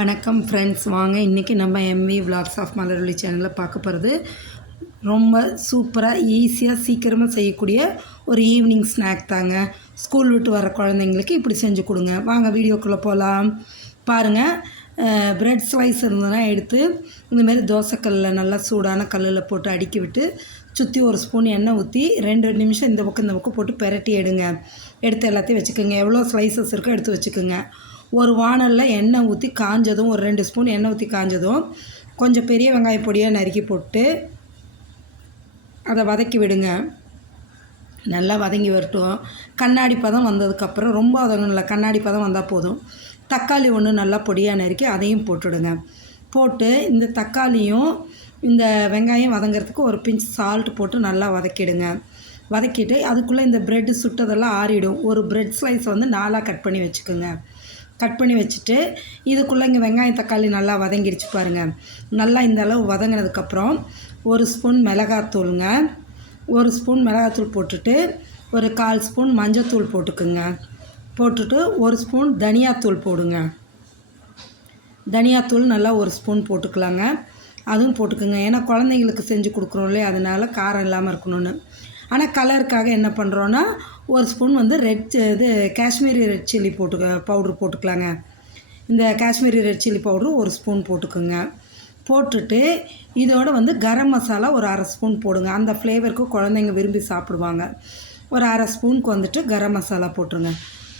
வணக்கம் ஃப்ரெண்ட்ஸ், வாங்க இன்றைக்கி நம்ம எம்வி விலாக்ஸ் ஆஃப் மலரொலி சேனலில் பார்க்க போகிறது ரொம்ப சூப்பராக ஈஸியாக சீக்கிரமாக செய்யக்கூடிய ஒரு ஈவினிங் ஸ்நாக் தாங்க. ஸ்கூல் விட்டு வர குழந்தைங்களுக்கு இப்படி செஞ்சு கொடுங்க. வாங்க வீடியோக்குள்ளே போகலாம். பாருங்கள், ப்ரெட் ஸ்லைஸ் இருந்ததுன்னா எடுத்து இந்தமாரி தோசைக்கல்லில் நல்லா சூடான கல்லில் போட்டு அடுக்கி விட்டு சுற்றி ஒரு ஸ்பூன் எண்ணெய் ஊற்றி 2 நிமிஷம் இந்த பக்கம் போட்டு பெரட்டி எடுத்து எல்லாத்தையும் வச்சுக்கோங்க. எவ்வளோ ஸ்லைசஸ் இருக்கோ எடுத்து வச்சுக்கோங்க. ஒரு வானலில் எண்ணெய் ஊற்றி காஞ்சதும் ஒரு 2 ஸ்பூன் எண்ணெய் ஊற்றி காஞ்சதும் கொஞ்சம் பெரிய வெங்காய பொடியாக நறுக்கி போட்டு அதை வதக்கி விடுங்க. நல்லா வதங்கி வரட்டும். கண்ணாடி பதம் வந்ததுக்கப்புறம் ரொம்ப வதங்கணும், கண்ணாடி பதம் வந்தால் போதும். தக்காளி ஒன்று நல்லா பொடியாக நறுக்கி அதையும் போட்டுடுங்க. போட்டு இந்த தக்காளியும் இந்த வெங்காயம் வதங்கிறதுக்கு ஒரு பிஞ்ச் சால்ட் போட்டு நல்லா வதக்கிடுங்க. வதக்கிட்டு அதுக்குள்ளே இந்த ப்ரெட்டு சுட்டதெல்லாம் ஆறிடும். ஒரு ப்ரெட் ஸ்லைஸ் வந்து 4ஆக கட் பண்ணி வச்சுக்கோங்க. கட் பண்ணி வச்சுட்டு இதுக்குள்ளே இங்கே வெங்காயம் தக்காளி நல்லா வதங்கிடுச்சு பாருங்கள். நல்லா இந்த அளவு வதங்கினதுக்கப்புறம் ஒரு ஸ்பூன் மிளகாத்தூளுங்க, ஒரு ஸ்பூன் மிளகாத்தூள் போட்டுட்டு ஒரு 1/4 ஸ்பூன் மஞ்சத்தூள் போட்டுக்குங்க. போட்டுட்டு ஒரு ஸ்பூன் தனியாத்தூள் போடுங்க. தனியாத்தூள் நல்லா ஒரு ஸ்பூன் போட்டுக்கலாங்க. அதுவும் போட்டுக்குங்க. ஏன்னா குழந்தைங்களுக்கு செஞ்சு கொடுக்குறோம் இல்லையா, அதனால் காரம் இல்லாமல் இருக்கணும்னு. ஆனால் கலருக்காக என்ன பண்ணுறோன்னா ஒரு ஸ்பூன் வந்து காஷ்மீரி ரெட் சில்லி பவுட்ரு போட்டுக்கலாங்க. இந்த காஷ்மீரி ரெட் சில்லி பவுட்ரு ஒரு ஸ்பூன் போட்டுக்குங்க. போட்டுட்டு இதோடு வந்து கரம் மசாலா ஒரு 1/2 ஸ்பூன் போடுங்க. அந்த ஃப்ளேவருக்கு குழந்தைங்க விரும்பி சாப்பிடுவாங்க. ஒரு 1/2 ஸ்பூனுக்கு வந்துட்டு கரம் மசாலா போட்டுருங்க.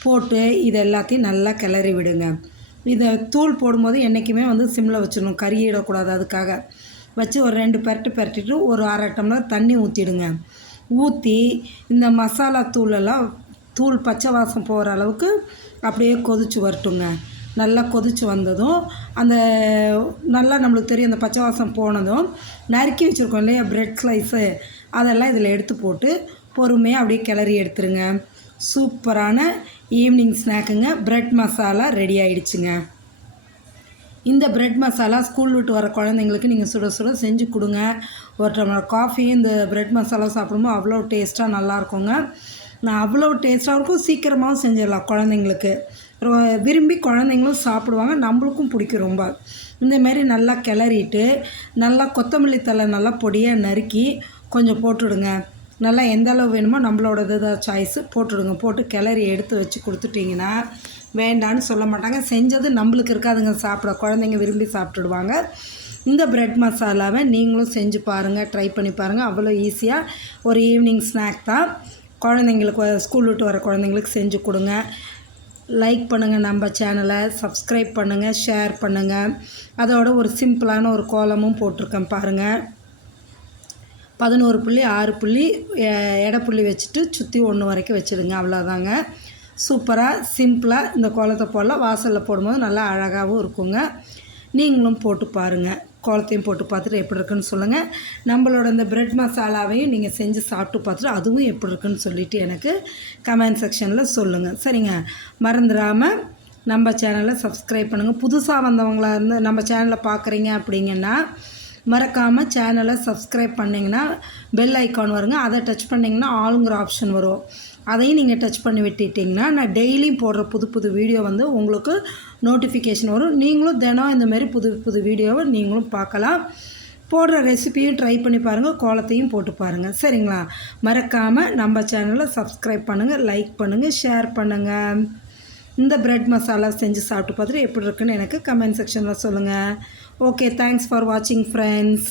போட்டு இது எல்லாத்தையும் நல்லா கிளறி விடுங்க. இதை தூள் போடும்போது என்றைக்குமே வந்து சிம்மில் வச்சிடணும், கறியிடக்கூடாது. அதுக்காக வச்சு ஒரு 2 பெரட்டிட்டு ஒரு 1/2 டம்ளர் தண்ணி ஊற்றிடுங்க. ஊற்றி இந்த மசாலா தூள் பச்சை வாசம் போகிற அளவுக்கு அப்படியே கொதித்து வரட்டுங்க. நல்லா கொதித்து வந்ததும் அந்த நல்லா நம்மளுக்கு தெரியும், அந்த பச்சை வாசம் போனதும் நறுக்கி வச்சுருக்கோம் இல்லையா ப்ரெட் ஸ்லைஸு, அதெல்லாம் இதில் எடுத்து போட்டு பொறுமையாக அப்படியே கிளறி எடுத்துருங்க. சூப்பரான ஈவினிங் ஸ்நாக்குங்க. ப்ரெட் மசாலா ரெடி ஆகிடுச்சுங்க. இந்த ப்ரெட் மசாலா ஸ்கூல் விட்டு வர குழந்தைங்களுக்கு நீங்கள் சுட சுட செஞ்சு கொடுங்க. ஒரு டம்ளர் காஃபியும் இந்த ப்ரெட் மசாலா சாப்பிடும்போது அவ்வளோ டேஸ்ட்டாக நல்லாயிருக்குங்க. நான் அவ்வளோ டேஸ்ட்டாக இருக்கும். சீக்கிரமாகவும் செஞ்சிடலாம். குழந்தைங்களுக்கு விரும்பி குழந்தைங்களும் சாப்பிடுவாங்க, நம்மளுக்கும் பிடிக்கும் ரொம்ப. இந்தமாரி நல்லா கிளறிட்டு நல்லா கொத்தமல்லி தழை நல்லா பொடியாக நறுக்கி கொஞ்சம் போட்டுவிடுங்க. நல்லா எந்த அளவு வேணுமோ நம்மளோட சாய்ஸு போட்டுவிடுங்க. போட்டு கிளறி எடுத்து வச்சு கொடுத்துட்டிங்கன்னா வேண்டான்னு சொல்ல மாட்டாங்க. செஞ்சது நம்மளுக்கு இருக்காதுங்க சாப்பிட, குழந்தைங்க விரும்பி சாப்பிட்டுடுவாங்க. இந்த ப்ரெட் மசாலாவை நீங்களும் செஞ்சு பாருங்கள், ட்ரை பண்ணி பாருங்கள். அவ்வளோ ஈஸியாக ஒரு ஈவினிங் ஸ்நாக் தான். குழந்தைங்களுக்கு ஸ்கூல் விட்டு வர குழந்தைங்களுக்கு செஞ்சு கொடுங்க. லைக் பண்ணுங்கள், நம்ம சேனலை சப்ஸ்கிரைப் பண்ணுங்கள், ஷேர் பண்ணுங்கள். அதோட ஒரு சிம்பிளான ஒரு கோலமும் போட்டிருக்கேன் பாருங்கள். 11 புள்ளி 6 புள்ளி எடைப்புள்ளி வச்சுட்டு சுற்றி 1 வரைக்கும் வச்சுடுங்க. அவ்வளோதாங்க. சூப்பராக சிம்பிளாக இந்த கோலத்தை போடலாம். வாசலில் போடும்போது நல்லா அழகாகவும் இருக்குங்க. நீங்களும் போட்டு பாருங்கள். கோலத்தையும் போட்டு பார்த்துட்டு எப்படி இருக்குன்னு சொல்லுங்கள். நம்மளோட இந்த ப்ரெட் மசாலாவையும் நீங்கள் செஞ்சு சாப்பிட்டு பார்த்துட்டு அதுவும் எப்படி இருக்குன்னு சொல்லிவிட்டு எனக்கு கமெண்ட் செக்ஷனில் சொல்லுங்கள். சரிங்க, மறந்துடாமல் நம்ம சேனலை சப்ஸ்கிரைப் பண்ணுங்கள். புதுசாக வந்தவங்களாக இருந்து நம்ம சேனலை பார்க்குறீங்க அப்படிங்கன்னா மறக்காமல் சேனலை சப்ஸ்கிரைப் பண்ணிங்கன்னா பெல் ஐக்கான் வருங்க. அதை டச் பண்ணிங்கன்னா ஆளுங்கிற ஆப்ஷன் வரும். அதையும் நீங்கள் டச் பண்ணி விட்டுட்டிங்கன்னா நான் டெய்லியும் போடுற புது வீடியோ வந்து உங்களுக்கு நோட்டிஃபிகேஷன் வரும். நீங்களும் தினம் இந்தமாரி புது வீடியோவை நீங்களும் பார்க்கலாம். போடுற ரெசிபியும் ட்ரை பண்ணி பாருங்கள், கோலத்தையும் போட்டு பாருங்கள். சரிங்களா, மறக்காமல் நம்ம சேனலை சப்ஸ்கிரைப் பண்ணுங்கள், லைக் பண்ணுங்கள், ஷேர் பண்ணுங்கள். இந்த ப்ரெட் மசாலா செஞ்சு சாப்பிட்டு பார்த்துட்டு எப்படி இருக்குன்னு எனக்கு கமெண்ட் செக்ஷனில் சொல்லுங்கள். ஓகே, தேங்க்ஸ் ஃபார் வாட்சிங் ஃப்ரெண்ட்ஸ்.